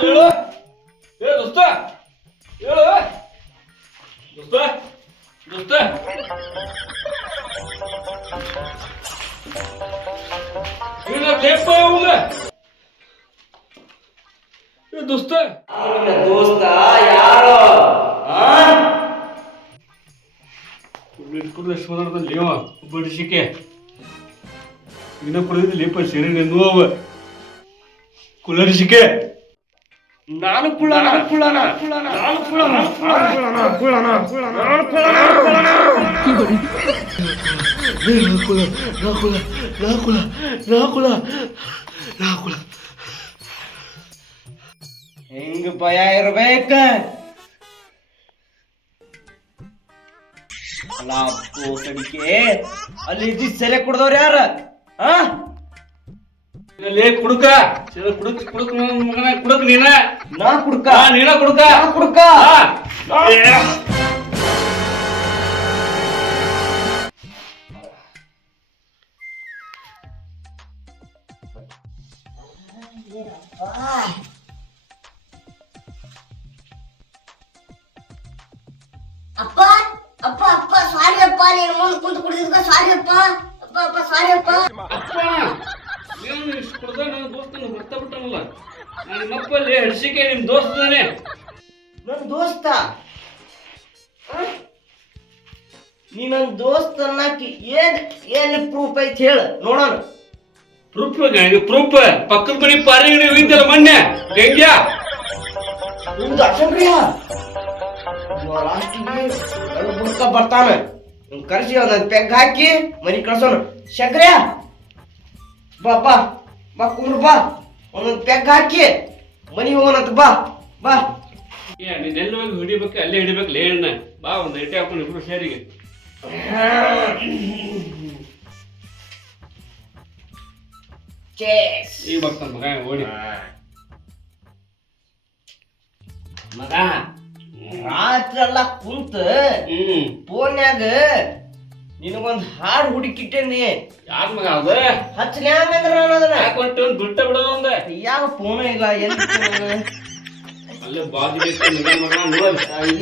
ಹೇಳು. ಹೇಳು ದೋಸ್ತ. ಹೇಳು. ದೋಸ್ತ. ದೋಸ್ತ. ದೋಸ್ತ. ದೋಸ್ತ ಯಾರು? ಲೇವ ಬಡಿಸಿಕೆ ಇನ್ನ ಕುಡಿದಿಲ್ಲ ಲೇಪ ಸೇರಿ ನೆನ್ನುವ ಕುಲರಿಸಿಕೆ. ನಾನು ಕುಳಣ ಕುಳಣ ಕುಳಣ ನಾನು ಕುಳಣ ಕುಳಣ ಕುಳಣ ಕುಳಣ ನಾನು ಕುಳಣ ಕುಳಣ ಕುಳಣ ನಾಕುಳ ನಾಕುಳ ನಾಕುಳ ನಾಕುಳ ಹೆಂಗ ಭಯ ಇರ್ಬೇಕ? ಅಲ್ಲ ಅಲ್ಲಿ ಸೆಲೆ ಕುಡ್ದವ್ರು ಯಾರ? ಹಾ குடுக்க. சரி குடுக்கணும் குடுக்க நீனா. நான் நீனா குடுக்க. குடுக்க. அப்பா அப்பா அப்பா சாரி அப்பா நீ மூணு குண்டு குடிச்சிருக்க சாரி அப்பா அப்பா அப்பா சாரி அப்பா. ಕುಡ್ದ ನನ್ನ ದೋಸ್ತನ ಬರ್ತಾ ಬಿಟ್ಟನಲ್ಲ? ನನ್ನ ಮಕ್ಕಳಲ್ಲಿ ಹಡ್ಸಿಕೆ ನಿಮ್ ದೋಸ್ತನೇ ನನ್ನ ದೋಸ್ತ? ನೀ ನನ್ನ ದೋಸ್ತ ಅನ್ನಕ್ಕೆ ಏನ್ ಏನ್ ಪ್ರೂಫ್ ಐತಿ ಹೇಳ ನೋಡೋಣ. ಪ್ರೂಫ್ ಪ್ರೂಫ್ ಪಕ್ಕದ ಮನೆ ಪಾರಿಗಡೆ ಹೋಗಿದ್ದಲ್ಲ ಮೊನ್ನೆ? ಹೆಂಗ್ಯಾ? ನಿಮ್ದು ಅಸಂಕ್ರಿಯ ಲಾಸ್ಟಿಗೆ ನನ್ನ ಬುಡ್ಕ ಬರ್ತಾನೆ. ಕರ್ಸಿ ಒಂದೊಂದು ಪೆಗ್ ಹಾಕಿ ಮನಿ ಕಳ್ಸೋಣ. ಶಂಕ್ರಿಯ ಬಾ. ಬಾ ಬಾ ಕುಮ್ರ ಬಾ ಒಂದೊಂದು ಪೆಗ್ ಹಾಕಿ ಮನಿ ಹೋಗೋಣಂತ ಬಾ ಬಾ ಏ ನೀನ್ ಎಲ್ಲಿ ಹೋಗಿ ಹಿಡಿಬೇಕು ಅಲ್ಲೇ ಹಿಡಿಬೇಕು ಲೇ ಅಣ್ಣ ಬಾ ಒಂದು ಇಟ್ಟೆ ಹಾಕೊಂಡು ಇಬ್ರು ಸೇರಿಗೆ. ಚೇಸ್ ಈಗ ಬರ್ತಾನ ಮಗ ಓಡಿ. ಮಗ ರಾತ್ರಿ ಎಲ್ಲ ಕುಂತ ಹ್ಮ್. ಫೋನ್ಯಾಗ ನಿನಗೊಂದು ಹಾಡು ಹುಡುಕಿಟ್ಟೇನಿ. ಯಾಕ ಮಗ ಅದ? ಹಚ್ಚಲ್ಯಾಂಗಂದ್ರ ನಾನು ಅದನ್ನ? ಯಾಕೊಂಟು ದುಡ್ಡ ಬಿಡೋದ ಯಾವ ಫೋನ ಇಲ್ಲ ಏನ್ ಅಲ್ಲೇ ಬಾಜು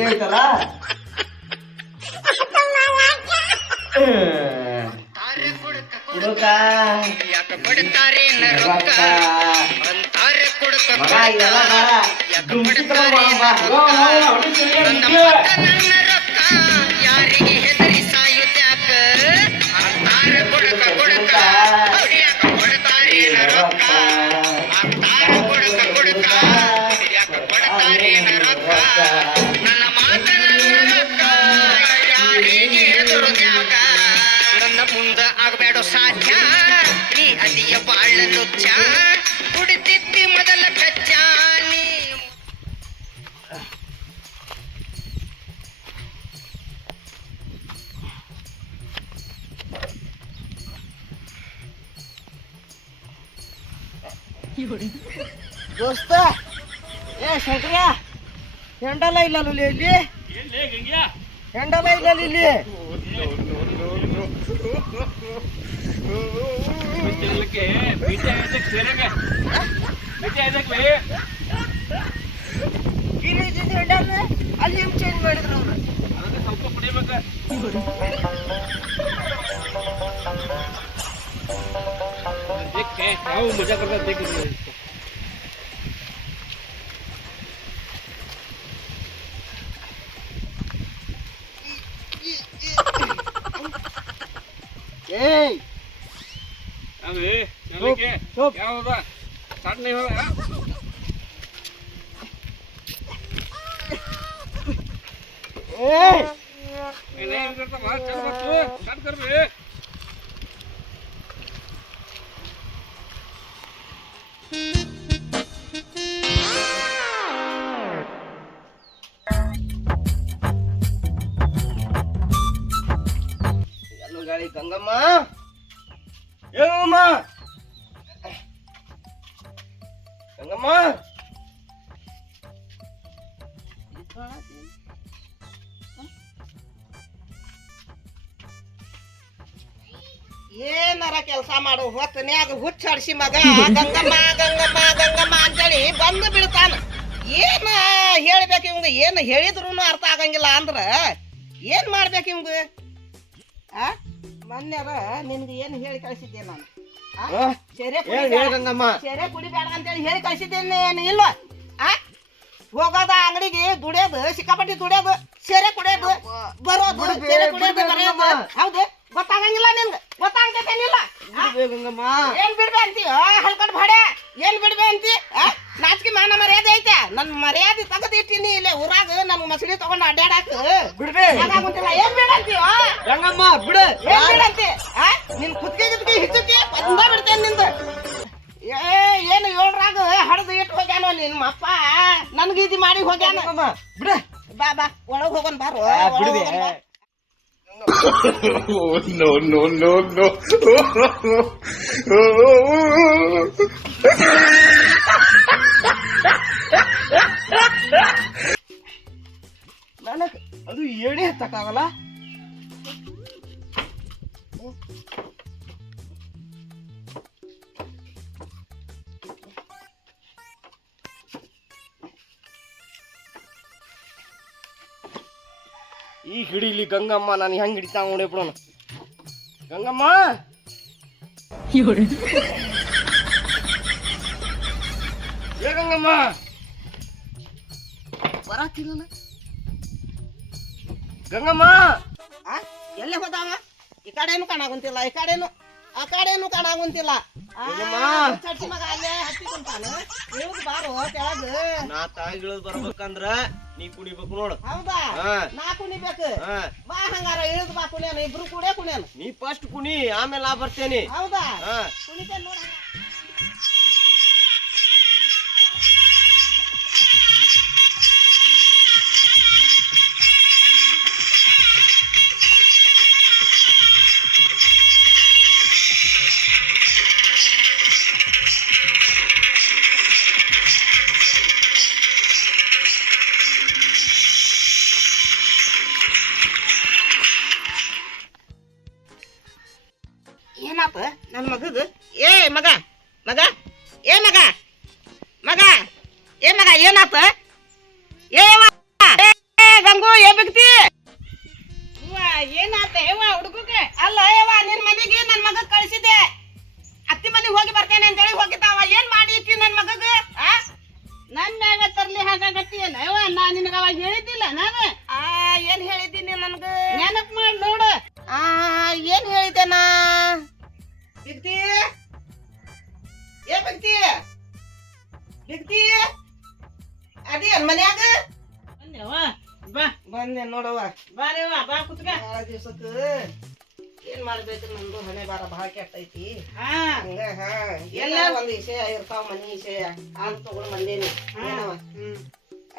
ಐತಲ್ಲ? ದೋಸ್ತ, ಏ ಶಂಕರ ಹೆಂಡಲ ಇಲ್ಲ ಅಲ್ಲಿ ಇಲ್ಲಿ? ಹೆಂಡಲ ಇಲ್ಲ? ಇಲ್ಲಿ ಅಲ್ಲಿ ಚೇಂಜ್ ಮಾಡಿದ್ರು ಅವರು? ಸ್ವಲ್ಪ ಕುಡಿಬೇಕು આવું મજા કરતા તે? કરી એ અરે ચાલે ಗಾಳಿ ಗಂಗಮ್ಮ. ಏನಮ್ಮ ಗಂಗಮ್ಮ. ಏನಾರ ಕೆಲಸ ಮಾಡು ಹೊತ್ತನ್ಯಾಗ ಹುಚ್ಚಾಡ್ಸಿ ಮಗ. ಗಂಗಮ್ಮ ಗಂಗಮ್ಮ ಗಂಗಮ್ಮ ಅಂತೇಳಿ ಬಂದು ಬೀಳ್ತಾನ. ಏನು ಏನು ಹೇಳಿದ್ರು ಅರ್ಥ ಆಗಂಗಿಲ್ಲ ಅಂದ್ರ ಏನ್ ಮಾಡ್ಬೇಕು ಇವಂಗ? ಆ? ಮೊನ್ನೆರ ನಿನ್ಗೆ ಏನು ಹೇಳಿ ಕಳಿಸಿದ್ದೆ ನಾನು? ಸೆರೆ ಗಂಗಮ್ಮ ಸೆರೆ ಕುಡಿಬೇಡ ಅಂತೇಳಿ ಹೇಳಿ ಕಳಿಸಿದ್ದೇನೆ ಏನು ಇಲ್ಲ ಆ? ಹೋಗೋದ ಅಂಗಡಿಗೆ ದುಡಿಯೋದು ಸಿಕ್ಕಾಪಟ್ಟಿ ದುಡಿಯೋದು ಸೆರೆ ಕುಡಿಯೋದು ಬರೋದು ಸೆರೆ ಕುಡಿಯೋದು ಬರೆಯೋದು. ಹೌದು ಗೊತ್ತಾಗಂಗಿಲ್ಲ ನಿನ್ಗೆ ಗೊತ್ತಾಗ್ತೇನಿಲ್ಲ ಗಂಗಮ್ಮ. ಏನ್ ಬಿಡ್ಬೇ ಅಂತಿ? ಹಲ್ಕಟ್ ಭಾಡೆ. ಏನ್ ಬಿಡ್ಬೇ ಅಂತಿ? ನಾಚಿಕೆ ಮಾನ ಮರ್ಯಾದೆ ಐತೆ. ನನ್ನ ಮರ್ಯಾದೆ ತೆಗೆದಿಟ್ಟಿನಿ ಇಲ್ಲೇ ಊರಾಗ ನನ್ ಮಸಡಿ ತಗೊಂಡು ಅಡ್ಡಾಡಕ್ ಬಿಡ್ಬೇ. ಏನ್ ಬಿಡ ಬಿಡು. ಗಂಗಮ್ಮ ಏನ್ ಬಿಡ ಅಂತಿ ನಿನ್ ಕುತ್ತಿಗೆ ಗಿತ್ತಿಗೆ ಹಿಚ್ಚುತ್ತಿ? ಬಂದ ಬಿಡ್ತೇನೆ ನಿಂದು. ಏ ಏನು ಏಳ್ರಾಗ ಹಡ್ದು ಇಟ್ಟು ಹೋಗ್ಯಾನೋ ನಿನ್ ಅಪ್ಪ ನನ್ಗೆ ಇದು ಮಾಡಿ ಹೋಗ್ಯಾನ. ಬಿಡು ಬಿಡ. ಬಾ ಬಾ. ಒಳಗ್ ಹೋಗೋಣ ಬಾರು ನೋ ನೋ no, no. ನನಗ್ ಅದು ಏಣಿ ಹತ್ತಕ್ಕಾಗಲ್ಲ ಈ ಹಿಡಿಲಿ ಗಂಗಮ್ಮ ನಾನು ಹೆಂಗ್ ಹಿಡಿತಾ ನೋಡಿ ಬಿಡೋಣ. ಗಂಗಮ್ಮ! ಏ ಗಂಗಮ್ಮ! ಬರಾತಿಲ್ಲ ಗಂಗಮ್ಮ? ಎಲ್ಲಿ ಹೋದಾವ? ಈ ಕಡೆನು ಕಾಣಾಗುಂತಿಲ್ಲ ಈ ಕಡೆನು ಆ ಕಡೆನು ಕಾಣಾಗುಂತಿಲ್ಲ. ಆ, ಏನಮ್ಮ? ಚಡ್ಸಿ ಮಗ ಅಲ್ಲೇ ಹತ್ತಿ ಕುಂತಾನ. ಇವ್ದು ಬಾರೋ ಕೆಳಗ. ನಾ ತಾಯಿಗಳದ್ ಬರ್ಬೇಕಂದ್ರ ನೀ ಕುಡಿಬೇಕು ನೋಡು. ಹೌದಾ. ನಾ ಕುಣಿಬೇಕು. ಬಾ ಹಂಗಾರ ಇಳಿದು ಬಾ ಕುಣಿಯನ. ಇಬ್ರು ಕುಡೇ ಕುಣಿಯನ. ನೀ ಫಸ್ಟ್ ಕುಣಿ ಆಮೇಲೆ ನಾ ಬರ್ತೇನೆ. ಹೌದಾ? ಕುಣಿತೇನ್ ನೋಡ ಬಿಗ್ತಿ ಅದೇನ್ ಮನ್ಯಾಗ? ಬಾ. ಬಂದೆ ನೋಡವ್ವ. ಬಾರೇವ ಬಾ ಕುತ್ಕ. ಭಾಳ ದಿವ್ಸಕ್ಕ ಏನ್ ಮಾಡ್ಬೇಕು ನಮ್ದು? ಮನೆ ಬಾರ ಭಾಳ ಕೆಟ್ಟೈತಿ. ಹಾ. ಹಂಗ ಹಾ. ಎಲ್ಲ ಒಂದು ವಿಷಯ ಇರ್ತಾವ ಮನಿ ವಿಷಯ. ಅಂತ ತಗೊಂಡ್ ಬಂದೇನಿ. ಏನವ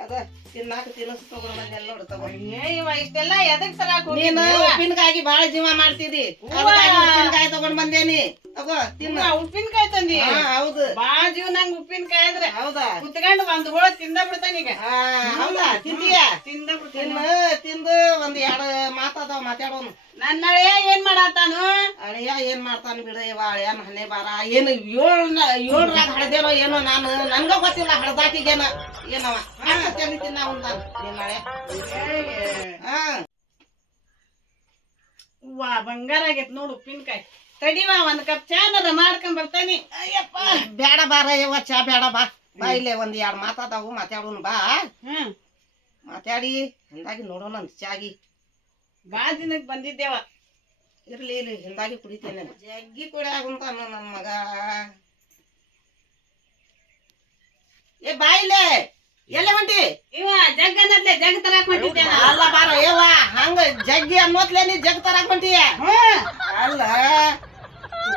ಅದ ತಿನ್ನಾಕ ತಿನಸ್ ತಗೊಂಡ್ ಬಂದೆಲ್ಲ ನೋಡು ತಗೋ. ಏ ಇವ ಇಷ್ಟೆಲ್ಲ ಎದಕ್ ತರಾಕ್ ನೀನು ಉಪ್ಪಿನಕಾಯಿ ಬಾಳ ಜೀವ ಮಾಡ್ತಿದಿ. ಹೂವ. ಅದಕ್ಕಾಗಿ ಉಪ್ಪಿನಕಾಯಿ ತಗೊಂಡ್ ಬಂದೇನಿ. ತಗೋ ತಿನ್ನ. ಉಪ್ಪಿನಕಾಯಿ ತಂದಿ. ಹೌದು. ಬಾ ಜೀವ ನಂಗೆ ಉಪ್ಪಿನಕಾಯಿ ಇದ್ರೆ ಹೌದಾ? ಕುತ್ಕೊಂಡು ಒಂದ್ ಹೋಳ ತಿಂದ ಬಿಡ್ತಾನ ಈಗ. ಹೌದಾ? ತಿಂದಿಯಾ ತಿಂದ ತಿಂದು ತಿನ್ನು. ತಿಂದು ಒಂದ್ ಎರಡು ಮಾತಾದವ ಮಾತಾಡೋನು. ನನ್ನ ಅಳಿಯ ಏನ್ ಮಾಡಾತಾನು? ಅಳಿಯ ಏನ್ ಮಾಡ್ತಾನ ಬಿಡ ಇವ ಅಳಿಯನ ಮನೆ ಬಾರ ಏನು ಏಳ್ ಏಳ್ರಾಗ ಹಡ್ದೇನೋ ಏನೋ ನಾನು ನನ್ಗ ಗೊತ್ತಿಲ್ಲ ಹಡ್ದಾಟಿಗೇನ ಏನವ? ತಲೆ ತಿನ್ನ ಉಂತಾನ ನಿನ್ನ ಹಾ. ವಾ ಬಂಗಾರ ಆಗೈತ್ ನೋಡು ಉಪ್ಪಿನಕಾಯಿ. ತಡಿವಾ ಒಂದ್ ಕಪ್ ಚಾನದ ಮಾಡ್ಕೊಂಡ್ ಬರ್ತಾನಿ. ಅಯ್ಯಪ್ಪ. ಬೇಡ ಬಾರ ಯವ್ವ ಚಾ ಬೇಡ ಬಾ. ಬಾ ಇಲ್ಲೇ ಒಂದ್ ಎರಡ್ ಮಾತಾಡೋನು ಬಾ. ಹ್ಮ್. ಮಾತಾಡಿ ಹಿಂದಾಗಿ ನೋಡೋಣ ಅಂತ ಚಾಗಿ. ಬಾ ದಿನಕ್ ಬಂದಿದ್ದೇವ. ಇರ್ಲಿ ಇರ್ಲಿ ಹಿಂದಾಗಿ ಕುಡಿತೇನೆ ಜಗ್ಗಿ ಕುಡಿಯಾಗುಂತಾನ ನನ್ ಮಗ. ಏ ಬಾ ಇಲ್ಲೇ. ಎಲ್ಲ ಹೊಂಟಿ? ಇವ ಜಗ್ ಅನ್ನತ್ಲೆ ಜಗ್ ತರಾಕ್ ಹೊಂಟಿದ್ದೇನ ಅಲ್ಲ ಬಾರ ಏವ ಹಂಗ ಜಗ್ಗಿ ಅನ್ನೋತ್ಲೆ ನೀ ಜಗ್ ತರಾಕ್ ಹೊಂಟಿಯ ಅಲ್ಲ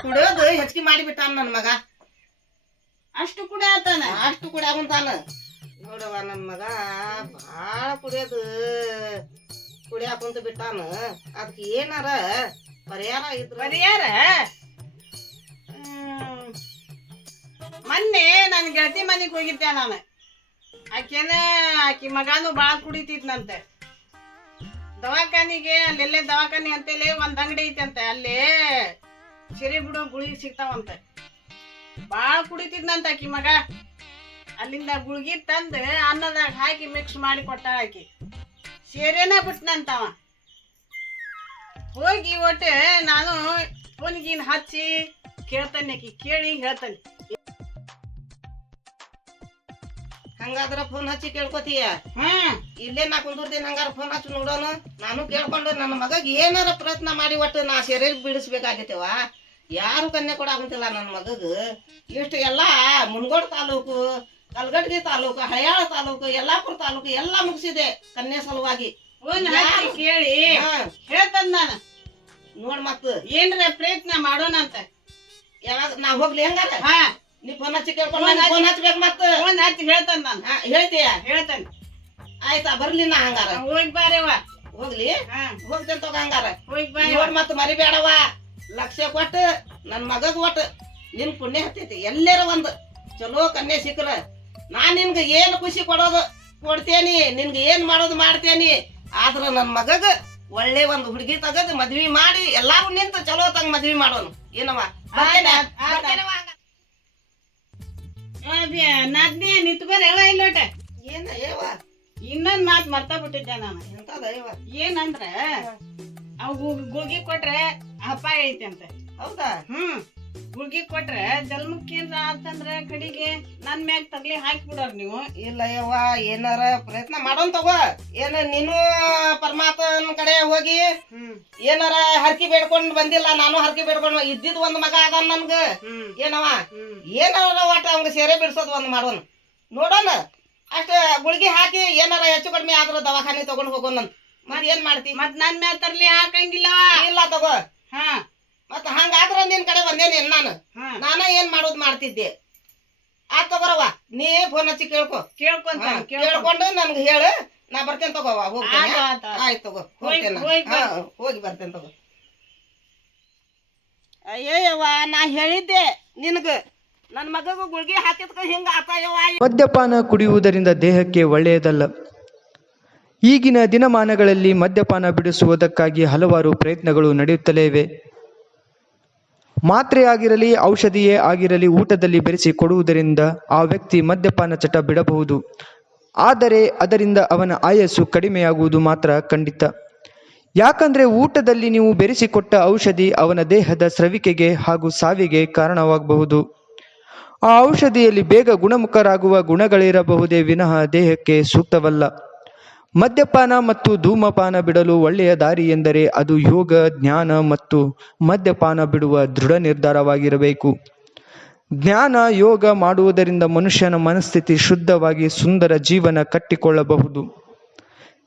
ಕುಡಿಯೋದು ಹೆಚ್ಚಿಗೆ ಮಾಡಿಬಿಟ್ಟಾನ ನನ್ನ ಮಗ. ಅಷ್ಟು ಕುಡಿಯತಾನ ಅಷ್ಟು ಕುಡಿಯಾಗುಂತಾನ ನೋಡವ ನನ್ನ ಮಗ ಭಾಳ ಕುಡಿಯೋದು. ಕುಡಿಯಾಕುಂತ ಬಿಟ್ಟಾನ. ಅದಕ್ಕೆ ಏನಾರ ಪರಿಹಾರ ಇದ್ರ ಪರಿಹಾರ? ಹ್ಮ್. ಮೊನ್ನೆ ನನ್ನ ಗೆಳತಿ ಮನೆಗೆ ಹೋಗಿದ್ದೆ ನಾನು. ಆಕೆನ ಆಕಿ ಮಗಾನು ಬಾಳ ಕುಡಿತಿದ್ನಂತೆ. ದವಾಖಾನಿಗೆ ಅಲ್ಲೆಲ್ಲೇ ದವಾಖಾನಿ ಅಂತೇಳಿ ಒಂದ್ ಅಂಗಡಿ ಐತಂತೆ. ಅಲ್ಲಿ ಸಿರಿ ಬಿಡೋ ಗುಳಿ ಸಿಗ್ತಾವಂತ. ಭಾಳ ಕುಡಿತಿದ್ನಂತ ಆಕಿ ಮಗ. ಅಲ್ಲಿಂದ ಗುಳಿಗೆ ತಂದು ಅನ್ನದಾಗ ಹಾಕಿ ಮಿಕ್ಸ್ ಮಾಡಿ ಕೊಟ್ಟಾಳ ಆಕಿ. ಸೇರೇನ ಬಿಟ್ನಂತವ. ಹೋಗಿ ಒಟ್ಟು ನಾನು ಫೋನ್ಗಿನ್ ಹಚ್ಚಿ ಕೇಳ್ತಾನೆ ಆಕಿ ಕೇಳಿ ಹೇಳ್ತಾನೆ. ಹಂಗಾದ್ರ ಫೋನ್ ಹಚ್ಚಿ ಕೇಳ್ಕೊತೀಯ? ಹ್ಮ್. ಇಲ್ಲೇ ನಾ ಕುಂದಿರ್ತೀನಿ ಹಂಗಾರ ಫೋನ್ ಹಚ್ಚಿ ನೋಡೋಣ ನಾನು ಕೇಳ್ಕೊಂಡು ನನ್ನ ಮಗಗ್ ಏನಾರ ಪ್ರಯತ್ನ ಮಾಡಿ ಒಟ್ಟು ನಾ ಸೇರೆ ಬಿಡಿಸ್ಬೇಕಾಗೈತೆವ ಯಾರು ಕನ್ಯಾ ಕೊಡಾಕಂತಿಲ್ಲ ನನ್ನ ಮಗಗ ಇಷ್ಟು ಎಲ್ಲ ಮುನ್ಗೋಡ್ ತಾಲೂಕು ಕಲ್ಗಡ್ಗಿ ತಾಲೂಕು ಹಳ್ಯಾಳ ತಾಲೂಕು ಯಲ್ಲಾಪುರ ತಾಲೂಕು ಎಲ್ಲ ಮುಗಿಸಿದೆ ಕನ್ಯೆ ಸಲುವಾಗಿ. ಕೇಳಿ. ಹಾ, ಹೇಳ್ತಾನ ನಾನು. ನೋಡ್ ಮತ್ ಏನ್ರ ಪ್ರಯತ್ನ ಮಾಡೋಣ ಅಂತ. ಯಾವಾಗ ನಾ ಹೋಗ್ಲಿ ಹೆಂಗಾರ? ಹಾ. ನೀ ಫೋನ್ ಹಚ್ಚಿ ಕೇಳ್ಕೊಂಡು ಫೋನ್ ಹಚ್ಬೇಕು ಮತ್ತ. ಫೋನ್ ಹಚ್ಚಿ ಹೇಳ್ತಾನ ನಾನು. ಹೇಳ್ತೀಯ? ಹೇಳ್ತಾನೆ. ಆಯ್ತಾ ಬರ್ಲಿ ನಾ ಹಂಗಾರ. ಹೋಗಿ ಬಾರೇವ ಹೋಗ್ಲಿ? ಹಾ. ಹೋಗ್ತೇನೆ ತಗೋ ಹಂಗಾರ. ಹೋಗಿ ಬಾರಿ ನೋಡ್ ಮತ್ತ ಮರಿಬೇಡವ ಲಕ್ಷ ಕೊಟ್ಟು ನನ್ನ ಮಗಗ್ ಕೊಟ್ಟು ನಿನ್ ಪುಣ್ಯ ಹತ್ತೈತಿ. ಎಲ್ಲರ ಒಂದು ಚಲೋ ಕನ್ಯೆ ಸಿಕ್ಕ್ರ. ನಾ ನಿನ್ಗೆ ಏನು ಖುಷಿ ಕೊಡೋದು ಕೊಡ್ತೇನಿ ನಿನ್ಗ ಏನು ಮಾಡೋದು ಮಾಡ್ತೇನಿ. ಆದ್ರೆ ನನ್ನ ಮಗಗ ಒಳ್ಳೆ ಒಂದು ಹುಡುಗಿ ತಗದು ಮದ್ವಿ ಮಾಡಿ ಎಲ್ಲಾರು ನಿಂತು ಚಲೋ ತಂಗ ಮದ್ವಿ ಮಾಡೋನು. ಏನವ. ನಾದ್ನಿ ನಿಂತ್ಕೊಂಡು ಹೇಳ ಇಲ್ಲೋಟ ಏನ ಏವ ಇನ್ನೊಂದ್ ಮಾತು ಮರ್ತಾ ಬಿಟ್ಟಿದ್ದೆ ನಾನು. ಎಂತದ ಏವ ಏನಂದ್ರ ಅವ್ ಗುಳ್ಗಿ ಕೊಟ್ರೆ ಅಪಾಯ ಐತೆ ಅಂತ. ಹೌದಾ? ಹ್ಮ್. ಗುಳ್ಗಿ ಕೊಟ್ರೆ ಜನ್ಮಕ್ಕೇನ್ರ ಆತಂದ್ರ ಕಡಿಗೆ ನನ್ ಮ್ಯಾಗ ತಗ್ಲಿ ಹಾಕಿ ಬಿಡೋರ್ ನೀವು. ಇಲ್ಲ ಯವ್ವ ಏನಾರ ಪ್ರಯತ್ನ ಮಾಡೋನ್ ತಗೋ. ಏನ ನೀನು ಪರಮಾತ್ಮನ ಕಡೆ ಹೋಗಿ ಏನಾರ ಹರಕಿ ಬೇಡ್ಕೊಂಡ್ ಬಂದಿಲ್ಲ ನಾನು ಹರಕಿ ಬೇಡ್ಕೊಂಡು ಇದ್ದಿದ್ ಒಂದ್ ಮಗ ಅದ ನನ್ಗ. ಏನವ ಏನಾರ ಒಟ್ಟ ಅವ್ಗ ಸೇರೆ ಬಿಡ್ಸೋದ್ ಒಂದ್ ಮಾಡೋಣ ನೋಡೋಣ. ಅಷ್ಟ ಗುಳ್ಗಿ ಹಾಕಿ ಏನಾರ ಹೆಚ್ಚು ಕಡಿಮೆ ಆದ್ರ ದವಾಖಾನೆ ತಗೊಂಡ್ ಹೋಗೋಣ ಮತ್ ಏನ್ ಮಾಡ್ತಿ? ಮತ್ ನನ್ ಮ್ಯಾಲ ತರ್ಲಿ ಹಾಕಂಗಿಲ್ಲ. ಇಲ್ಲ ತಗೋ. ಹಾ. ಮತ್ ಹಂಗಾದ್ರ ನಿನ್ ಕಡೆ ಬಂದೇನಿ ನಾನು. ಹಾ. ನಾನ ಏನ್ ಮಾಡೋದ್ ಮಾಡ್ತಿದ್ದೆ? ಆ ತಗೋರವ್ವ ನೀ ಫೋನ್ ಹಚ್ಚಿ ಕೇಳ್ಕೊ. ಕೇಳ್ಕೊಂತ ಹಾ, ಕೇಳ್ಕೊಂಡು ನನ್ಗೆ ಹೇಳು. ನಾ ಬರ್ತೇನೆ ತಗೋವ ಹೋಗ್ತೇನೆ. ಆತು, ಆತು, ಆತು. ಆಯ್ತು ತಗೋ ಹೋಗಿ- ಹೋಗ್ತೇನೆ ಹೋಗಿ ಹಾ, ಬಾ. ಹೋಗಿ ಬರ್ತೇನೆ ತಗೋ. ಅಯ್ಯಯ್ಯವ್ವ ನಾ ಹೇಳಿದ್ದೆ ನಿನಗ. ನನ್ ಮಗಗೂ ಗುಳ್ಗಿ ಹಾಕಿದ್ಕ ಹಿಂಗ ಆತಾಯವ್ವ. ಮದ್ಯಪಾನ ಕುಡಿಯುವುದರಿಂದ ದೇಹಕ್ಕೆ ಒಳ್ಳೆಯದಲ್ಲ. ಈಗಿನ ದಿನಮಾನಗಳಲ್ಲಿ ಮದ್ಯಪಾನ ಬಿಡಿಸುವುದಕ್ಕಾಗಿ ಹಲವಾರು ಪ್ರಯತ್ನಗಳು ನಡೆಯುತ್ತಲೇ ಇವೆ ಮಾತ್ರೆ ಆಗಿರಲಿ, ಔಷಧಿಯೇ ಆಗಿರಲಿ ಊಟದಲ್ಲಿ ಬೆರೆಸಿ ಕೊಡುವುದರಿಂದ ಆ ವ್ಯಕ್ತಿ ಮದ್ಯಪಾನ ಚಟ ಬಿಡಬಹುದು. ಆದರೆ ಅದರಿಂದ ಅವನ ಆಯಸ್ಸು ಕಡಿಮೆಯಾಗುವುದು ಮಾತ್ರ ಖಂಡಿತ. ಯಾಕಂದ್ರೆ ಊಟದಲ್ಲಿ ನೀವು ಬೆರೆಸಿಕೊಟ್ಟ ಔಷಧಿ ಅವನ ದೇಹದ ಸ್ರವಿಕೆಗೆ ಹಾಗೂ ಸಾವಿಗೆ ಕಾರಣವಾಗಬಹುದು. ಆ ಔಷಧಿಯಲ್ಲಿ ಬೇಗ ಗುಣಮುಖರಾಗುವ ಗುಣಗಳಿರಬಹುದೇ ವಿನಃ ದೇಹಕ್ಕೆ ಸೂಕ್ತವಲ್ಲ. ಮದ್ಯಪಾನ ಮತ್ತು ಧೂಮಪಾನ ಬಿಡಲು ಒಳ್ಳೆಯ ದಾರಿ ಎಂದರೆ ಅದು ಯೋಗ, ಜ್ಞಾನ ಮತ್ತು ಮದ್ಯಪಾನ ಬಿಡುವ ದೃಢ ನಿರ್ಧಾರವಾಗಿರಬೇಕು. ಜ್ಞಾನ, ಯೋಗ ಮಾಡುವುದರಿಂದ ಮನುಷ್ಯನ ಮನಸ್ಥಿತಿ ಶುದ್ಧವಾಗಿ ಸುಂದರ ಜೀವನ ಕಟ್ಟಿಕೊಳ್ಳಬಹುದು.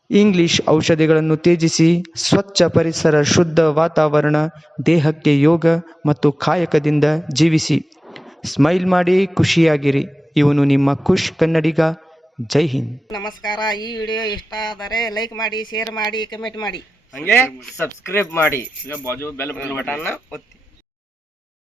ಇಂಗ್ಲಿಷ್ ಔಷಧಿಗಳನ್ನು ತ್ಯಜಿಸಿ ಸ್ವಚ್ಛ ಪರಿಸರ, ಶುದ್ಧ ವಾತಾವರಣ, ದೇಹಕ್ಕೆ ಯೋಗ ಮತ್ತು ಕಾಯಕದಿಂದ ಜೀವಿಸಿ. ಸ್ಮೈಲ್ ಮಾಡಿ ಖುಷಿಯಾಗಿರಿ. ಇವನು ನಿಮ್ಮ ಖುಷ್ ಕನ್ನಡಿಗ. ಜೈ ಹಿಂದ್. ನಮಸ್ಕಾರ. ಈ ವಿಡಿಯೋ ಇಷ್ಟ ಆದರೆ ಲೈಕ್ ಮಾಡಿ ಶೇರ್ ಮಾಡಿ ಕಮೆಂಟ್ ಮಾಡಿ. ಹಂಗೆ ಸಬ್ಸ್ಕ್ರೈಬ್ ಮಾಡಿ. ಈಗ ಬಾಜು ಬೆಲ್ ಬಟನ್ ಒತ್ತಿ.